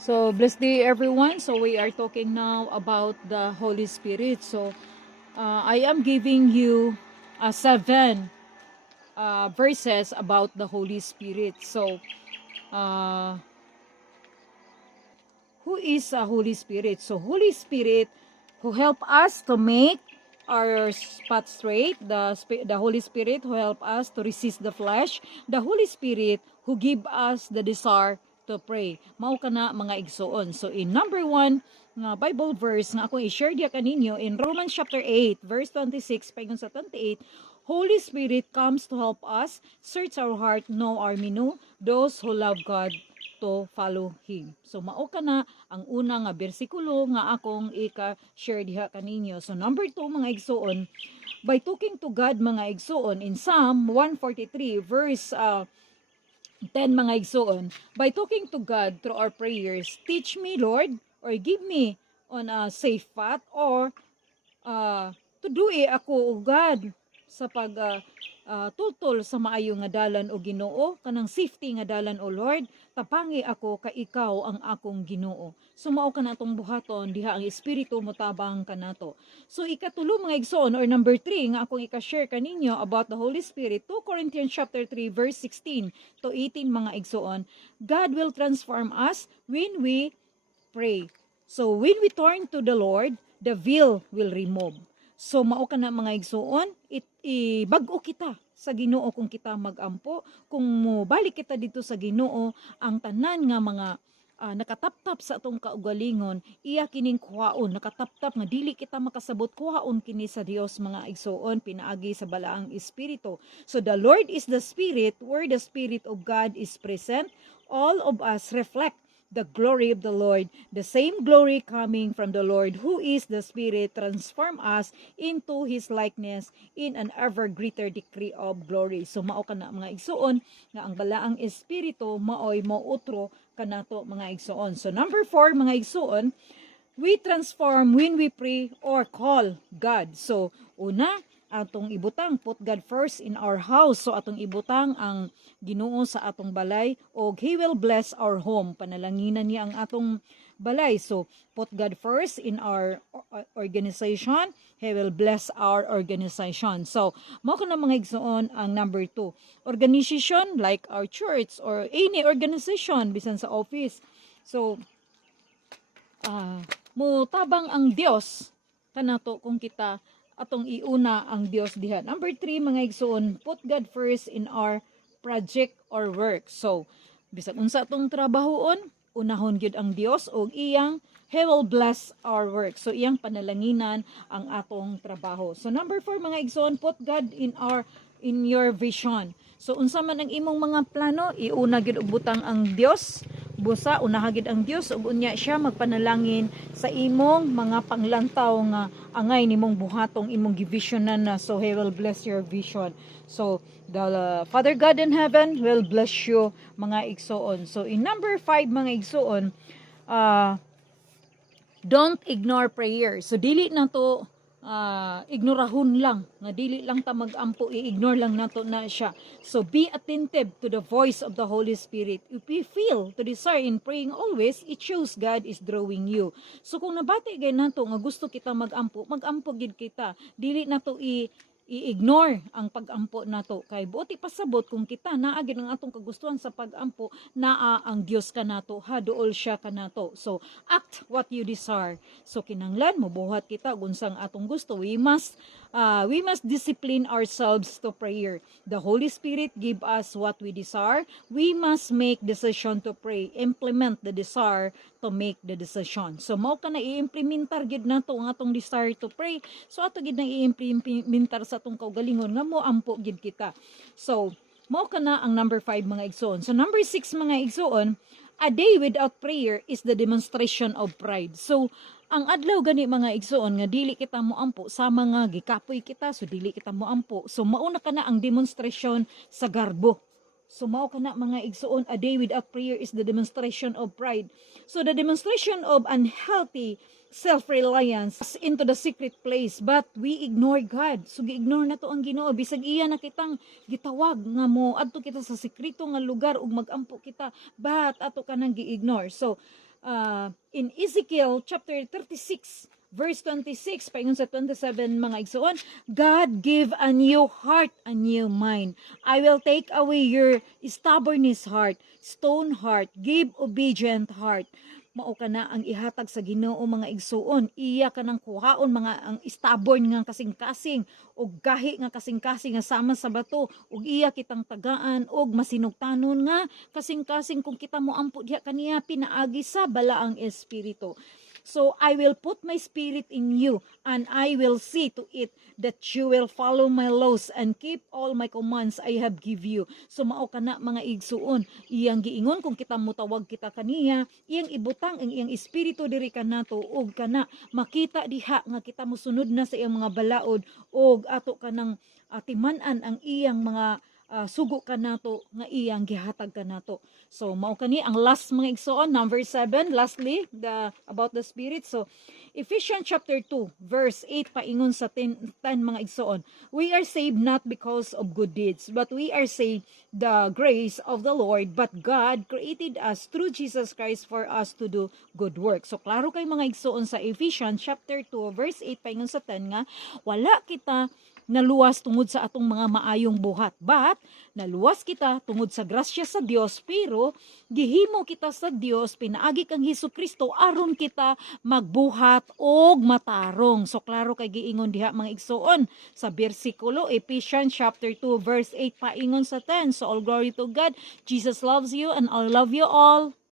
So, blessed day everyone. So, we are talking now about the Holy Spirit. So, I am giving you seven verses about the Holy Spirit. So, uh, who is a Holy Spirit? So, Holy Spirit who help us to make our path straight. The Holy Spirit who help us to resist the flesh. The Holy Spirit who give us the desire to pray. Mao kana mga igsoon. So in number 1 nga Bible verse nga ako i-share diya kaninyo in Romans chapter 8 verse 26 paingon sa 28, Holy Spirit comes to help us search our heart, know our menu, those who love God to follow Him. So mao kana ang una nga bersikulo nga akong ika-share diha kaninyo. So number 2 mga igsoon, by talking to God mga igsoon in Psalm 143 verse 10 mga igsoon, by talking to God through our prayers, teach me Lord or give me on a safe path or to do ako o God sa pag tutol sa maayo nga dalan o Ginoo, kanang safety nga dalan o Lord, tapangi ako ka ikaw ang akong Ginoo. So mao kanatong buhaton diha ang espiritu mo tabang kanato. So ikatulo mga igsoon or number 3 nga akong ika-share kaninyo about the Holy Spirit, 2 Corinthians chapter 3 verse 16 to 18 mga igsoon, God will transform us when we pray. So when we turn to the Lord, the veil will remove. So mao kana mga igsoon, bag-o kita sa Ginoo kung kita magampo, kung balik kita dito sa Ginoo, ang tanan nga mga nakataptap sa atong kaugalingon, iya kining kuhaon, nakataptap nga dili kita makasabot, kuhaon kini sa Dios mga igsoon, pinaagi sa balaang espiritu. So the Lord is the Spirit, where the Spirit of God is present, all of us reflect the glory of the Lord, the same glory coming from the Lord who is the Spirit, transform us into His likeness in an ever greater degree of glory. So mao kana mga igsoon nga ang balaang espiritu maoy mautro kanato mga igsoon. So number 4 mga igsoon, we transform when we pray or call God. So una, atong ibutang put God first in our house. So atong ibutang ang Ginoo sa atong balay o He will bless our home. Panalanginan niya ang atong balay. So put God first in our organization. He will bless our organization. So mao kana mga igsoon ang number 2. Organization like our church or any organization bisan sa office. So mo tabang ang Dios kanato kung kita atong iuna ang Dios diha. Number 3 mga igsoon, put God first in our project or work. So bisag unsa atong trabahoon, unahon gyud ang Dios og iyang He will bless our work. So iyang panalanginan ang atong trabaho. So number 4 mga igsoon, put God in your vision. So unsa man ang imong mga plano, iuna gyud og butang ang Dios. Busa unahagid ang Dios ug unya siya magpanalangin sa imong mga panglantaw nga angay nimong buhatong imong givisionan na. So He will bless your vision. So the Father God in heaven will bless you mga igsoon. So in number 5 mga igsoon, don't ignore prayer. So dili na to ignorahon lang, nga dili lang ta magampo, i-ignore lang nato na siya. So be attentive to the voice of the Holy Spirit. If we feel to desire in praying always, it shows God is drawing you. So kung nabati gay nato nga gusto kita magampo gid kita, dili nato i-ignore ang pag-ampo nato, kay buti pasabot kung kita naa gid ang atong kagustuhan sa pag-ampo, naa ang Dios kanato, haduol siya kanato. So act what you desire. So kinahanglan mobuhat kita unsang atong gusto. We must discipline ourselves to prayer. The Holy Spirit give us what we desire. We must make decision to pray, implement the desire to make the decision. So mao ka na i-implementar gid nato ang atong desire to pray. So ato gid na i-implementar sa atong kaugalingon nga mo ampo gid kita. So mao ka na ang number 5 mga igsoon. So number 6 mga igsoon, a day without prayer is the demonstration of pride. So ang adlaw gani mga igsoon nga dili kita mo ampo sa mga gikapoy kita, so dili kita mo ampo. So mauna ka na ang demonstration sa garbo. So mao kana mga igsoon, a day without prayer is the demonstration of pride. So the demonstration of unhealthy self-reliance into the secret place, but we ignore God. So gi-ignore na to ang Ginoo, bisag iya na kitang gitawag nga mo adto kita sa sekreto nga lugar ug magampo kita, but ato kanang gi-ignore. So in Ezekiel chapter 36 verse 26 paingon sa 27 mga igsoon, God give a new heart, a new mind. I will take away your stubbornness heart, stone heart, give obedient heart. Mao kana ang ihatag sa Ginoo mga igsuon, iya kanang kuhaon mga ang stubborn nga kasing-kasing og gahi nga kasing-kasing nga sama sa bato ug iya kitang tagaan og masinugtanon nga kasing-kasing kung kita mo ampo diha kaniya pinaagi sa balaang espiritu. So I will put my spirit in you, and I will see to it that you will follow my laws and keep all my commands I have give you. So mao kana mga igsuon, iyang giingon kung kita mutawag kita kaniya, iyang ibutang ang iyang espiritu diri kanato og kana makita diha nga kita mosunod na sa iyang mga balaod og ato kanang timan-an ang iyang mga sugo kanato nga iyang gihatag kanato. So mao kani ang last mga igsoon, number 7, lastly about the spirit. So Ephesians chapter 2 verse 8 paingon sa 10 mga igsoon, we are saved not because of good deeds, but we are saved the grace of the Lord, but God created us through Jesus Christ for us to do good work. So klaro kay mga igsoon sa Ephesians chapter 2 verse 8 paingon sa 10 nga wala kita naluwas tungod sa atong mga maayong buhat, but naluwas kita tungod sa grasya sa Dios, pero gihimo kita sa Dios pinaagi kang Hesukristo aron kita magbuhat og matarong. So klaro kay giingon diha mga igsoon sa bersikulo Ephesians chapter 2 verse 8 paingon sa 10. So all glory to God. Jesus loves you and I love you all.